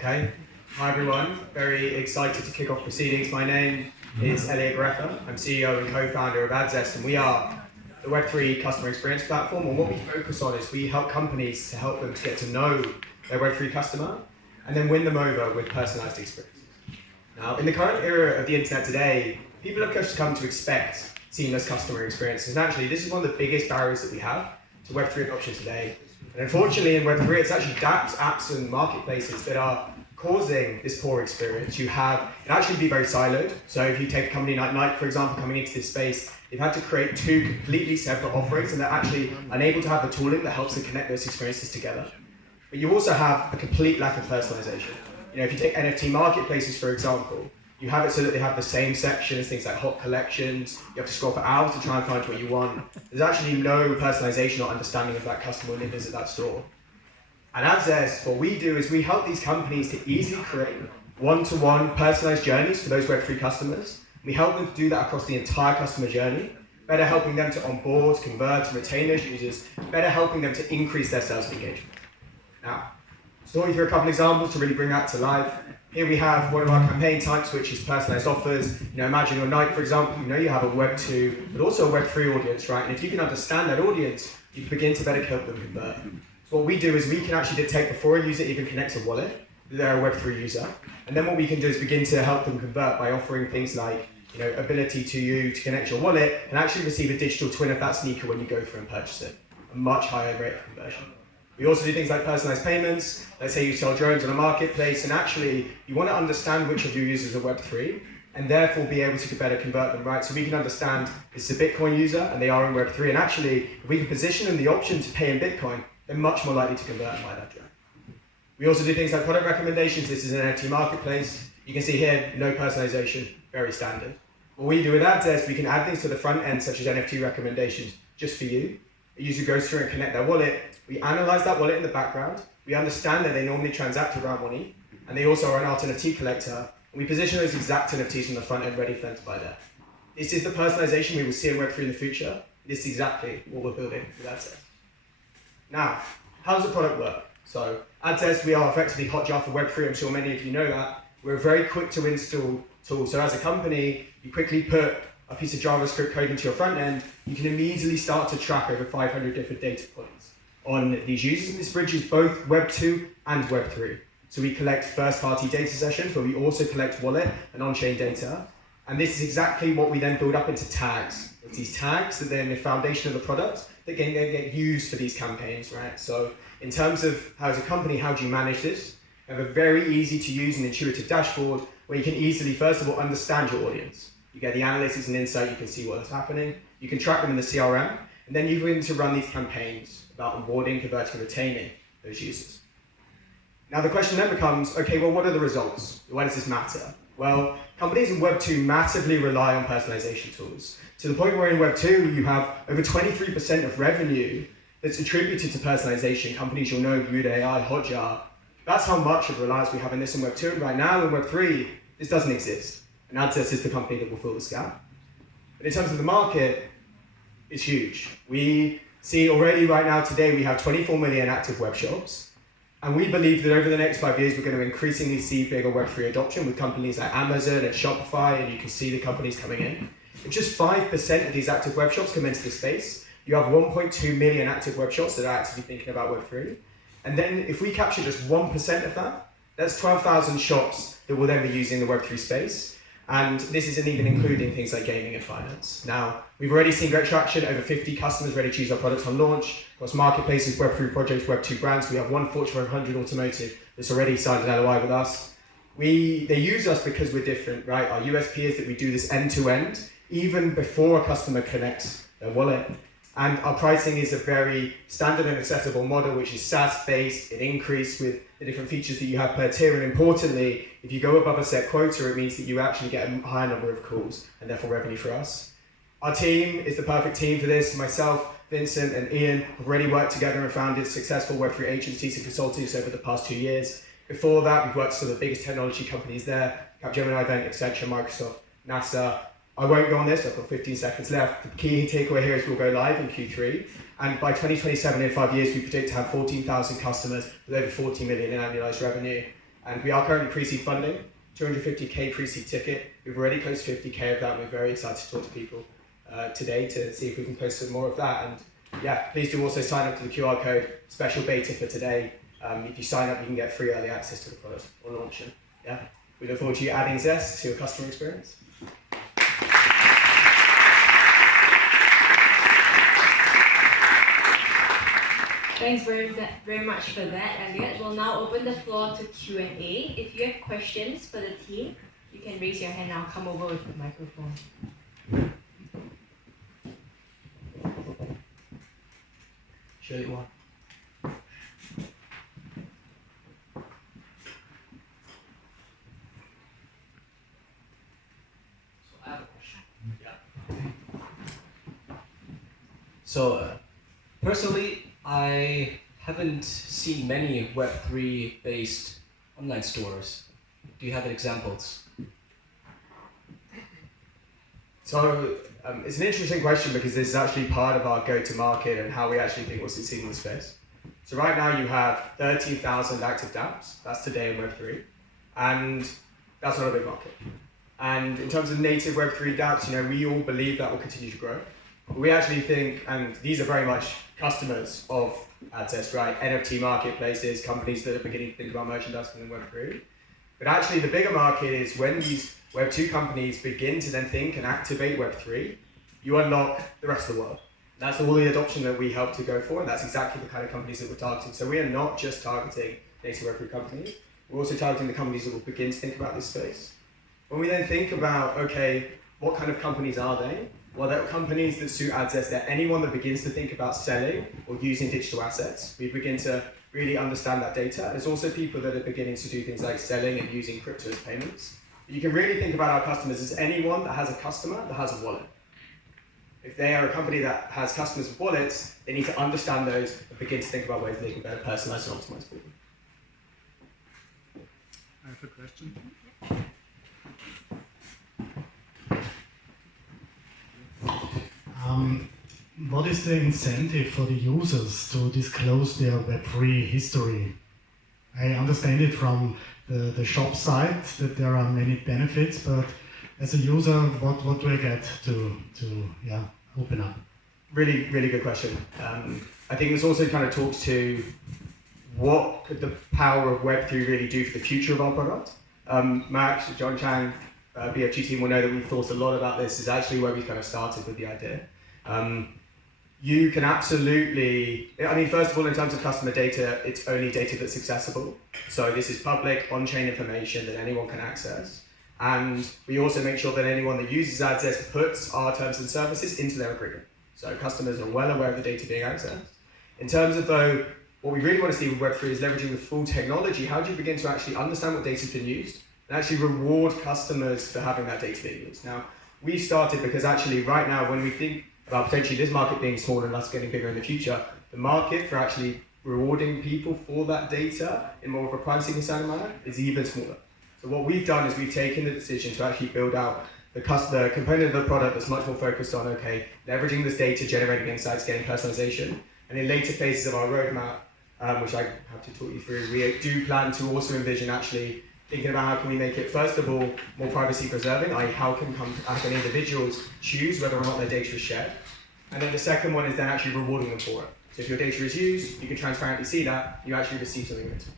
Okay. Hi everyone, very excited to kick off proceedings. My name is Elliot Greffer. I'm CEO and co-founder of AddZest, and we are the Web3 customer experience platform. And what we focus on is we help companies to help them to get to know their Web3 customer and then win them over with personalized experiences. Now, in the current era of the internet today, people have just come to expect seamless customer experiences. And actually, this is one of the biggest barriers that we have to Web3 adoption today. And unfortunately, in Web3, it's actually dApps, apps, and marketplaces that are causing this poor experience. It actually be very siloed. So if you take a company like Nike, for example, coming into this space, they've had to create two completely separate offerings, and they're actually unable to have the tooling that helps to connect those experiences together. But you also have a complete lack of personalization. If you take NFT marketplaces, for example, you have it so that they have the same sections, things like hot collections. You have to scroll for hours to try and find what you want. There's actually no personalization or understanding of that customer when they visit that store. And AddZest, what we do is we help these companies to easily create one-to-one personalized journeys for those Web3 customers. We help them to do that across the entire customer journey, better helping them to onboard, convert, and retain those users, better helping them to increase their sales engagement. Now, to talk you through a couple examples to really bring that to life. Here we have one of our campaign types, which is personalized offers. Imagine your Nike, for example, you have a Web 2, but also a Web 3 audience, right? And if you can understand that audience, you can begin to better help them convert. So what we do is we can actually detect before a user even connects a wallet, that they're a Web 3 user. And then what we can do is begin to help them convert by offering things like, ability to connect your wallet and actually receive a digital twin of that sneaker when you go through and purchase it. A much higher rate of conversion. We also do things like personalized payments. Let's say you sell drones on a marketplace, and actually you want to understand which of your users are Web3, and therefore be able to better convert them, right? So we can understand this is a Bitcoin user, and they are in Web3, and actually, if we can position them the option to pay in Bitcoin, they're much more likely to convert and buy that drone. We also do things like product recommendations. This is an NFT marketplace. You can see here, no personalization, very standard. What we do with AddZest, we can add things to the front end, such as NFT recommendations, just for you. A user goes through and connect their wallet. We analyze that wallet in the background. We understand that they normally transact around money, and they also are an art NFT collector. And we position those exact NFTs on the front end ready for them to buy there. This is the personalization we will see in Web3 in the future. This is exactly what we're building with AddZest. Now, how does the product work? So, AddZest, we are effectively Hotjar for Web3. I'm sure many of you know that. We're a very quick to install tool. So as a company, you quickly put a piece of JavaScript code into your front end, you can immediately start to track over 500 different data points on these users. And this bridges both Web 2 and Web 3. So we collect first-party data sessions, but we also collect wallet and on-chain data. And this is exactly what we then build up into tags. It's these tags that then the foundation of the product that get used for these campaigns, right? So in terms of how as a company, how do you manage this? You have a very easy to use and intuitive dashboard where you can easily, first of all, understand your audience. You get the analytics and insight, you can see what's happening. You can track them in the CRM, and then you begin to run these campaigns about onboarding, converting, and retaining those users. Now the question then becomes, okay, well, what are the results? Why does this matter? Well, companies in Web 2 massively rely on personalization tools, to the point where in Web 2, you have over 23% of revenue that's attributed to personalization. Companies you'll know, Viewed AI, Hotjar. That's how much of reliance we have in this in Web 2. And right now in Web 3, this doesn't exist. And AddZest is the company that will fill this gap. But in terms of the market, it's huge. We see already right now today, we have 24 million active web shops. And we believe that over the next 5 years, we're going to increasingly see bigger Web3 adoption with companies like Amazon and Shopify, and you can see the companies coming in. If just 5% of these active web shops come into the space, you have 1.2 million active web shops that are actively thinking about Web3. And then if we capture just 1% of that, that's 12,000 shops that will then be using the Web3 space. And this isn't even including things like gaming and finance. Now, we've already seen great traction, over 50 customers ready to use our products on launch. Across marketplaces, Web3 projects, Web2 brands. We have one Fortune 100 automotive that's already signed an LOI with us. They use us because we're different, right? Our USP is that we do this end-to-end, even before a customer connects their wallet. And our pricing is a very standard and accessible model, which is SaaS-based. It increases with the different features that you have per tier. And importantly, if you go above a set quota, it means that you actually get a higher number of calls and therefore revenue for us. Our team is the perfect team for this. Myself, Vincent, and Ian have already worked together and founded successful Web3 agencies and consultants over the past 2 years. Before that, we've worked with some of the biggest technology companies there, Capgemini, Accenture, Microsoft, NASA. I won't go on this, I've got 15 seconds left. The key takeaway here is we'll go live in Q3. And by 2027, in 5 years, we predict to have 14,000 customers with over 40 million in annualized revenue. And we are currently pre-seed funding, 250K pre-seed ticket. We've already closed 50K of that. We're very excited to talk to people today to see if we can close some more of that. And yeah, please do also sign up to the QR code, special beta for today. If you sign up, you can get free early access to the product on launch. Yeah, we look forward to you adding Zest to your customer experience. Thanks very much for that, Elliot. We'll now open the floor to Q&A. If you have questions for the team, you can raise your hand. I'll come over with the microphone. Shirley, one. So I have a question. Yeah. So personally, I haven't seen many Web3 based online stores. Do you have examples? So it's an interesting question because this is actually part of our go-to-market and how we actually think we'll succeed in the space. So right now you have 30,000 active dApps. That's today in Web3, and that's not a big market. And in terms of native Web3 dApps, we all believe that will continue to grow. But we actually think, and these are very much customers of AddZest, right? NFT marketplaces, companies that are beginning to think about merchandising in Web3. But actually the bigger market is when these Web2 companies begin to then think and activate Web3, you unlock the rest of the world. That's all the adoption that we help to go for, and that's exactly the kind of companies that we're targeting. So we are not just targeting native Web3 companies, we're also targeting the companies that will begin to think about this space. When we then think about, okay, what kind of companies are they? Well, they're companies that suit AddZest. They're anyone that begins to think about selling or using digital assets. We begin to really understand that data. There's also people that are beginning to do things like selling and using crypto as payments. You can really think about our customers as anyone that has a customer that has a wallet. If they are a company that has customers with wallets, they need to understand those and begin to think about ways they can better personalize and optimize for them. I have a question. What is the incentive for the users to disclose their Web3 history? I understand it from the shop side that there are many benefits, but as a user, what do I get to open up? Really, really good question. I think this also kind of talks to what could the power of Web3 really do for the future of our product. Max, John Chang, BFG team will know that we've thought a lot about this. Is actually where we kind of started with the idea. You can absolutely, first of all, in terms of customer data, it's only data that's accessible. So this is public, on-chain information that anyone can access. And we also make sure that anyone that uses AddZest puts our terms and services into their agreement. So customers are well aware of the data being accessed. In terms of though, what we really want to see with Web3 is leveraging the full technology. How do you begin to actually understand what data's been used and actually reward customers for having that data being used? Now, we started because actually right now when we think about potentially this market being smaller and us getting bigger in the future, the market for actually rewarding people for that data in more of a privacy concern manner is even smaller. So what we've done is we've taken the decision to actually build out the component of the product that's much more focused on, okay, leveraging this data, generating insights, getting personalization. And in later phases of our roadmap, which I have to talk you through, we do plan to also envision actually thinking about how can we make it, first of all, more privacy preserving, i.e. how can individuals choose whether or not their data is shared. And then the second one is then actually rewarding them for it. So if your data is used, you can transparently see that, you actually receive something in return.